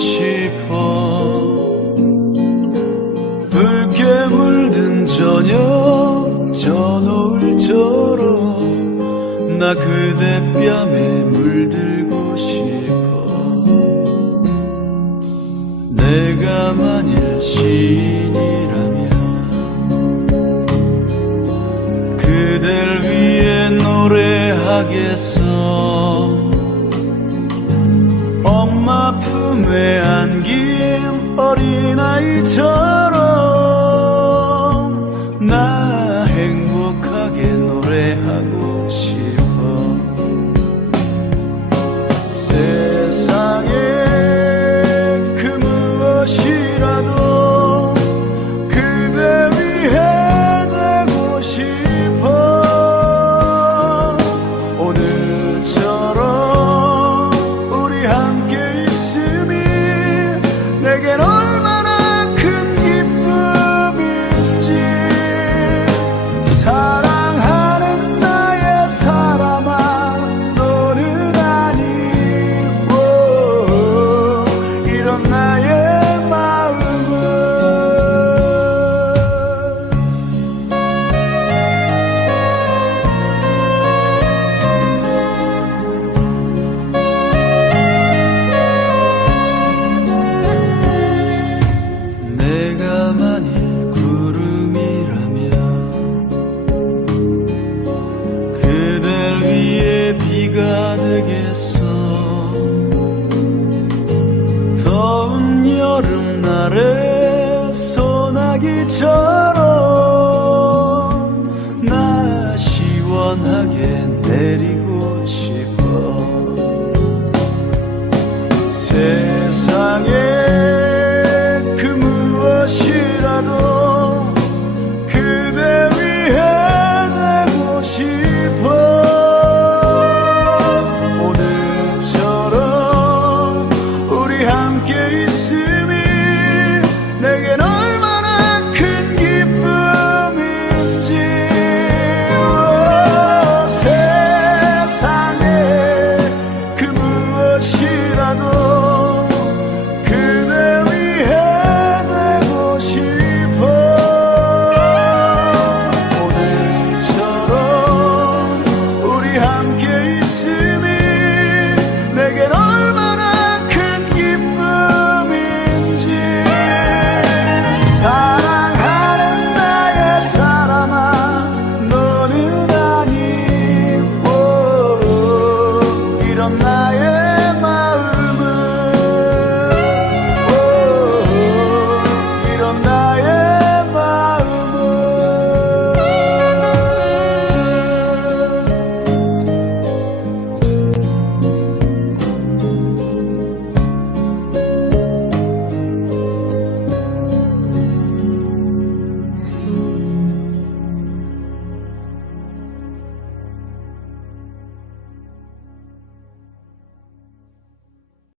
싶어. 붉게 물든 저녁 저 노을처럼 나 그대 뺨에 물들고 싶어. 내가 만일 신이라면 그댈 위해 노래하겠어. 품에 안긴 어린아이처럼 나 행복하게 노래하고 싶어 소나기처럼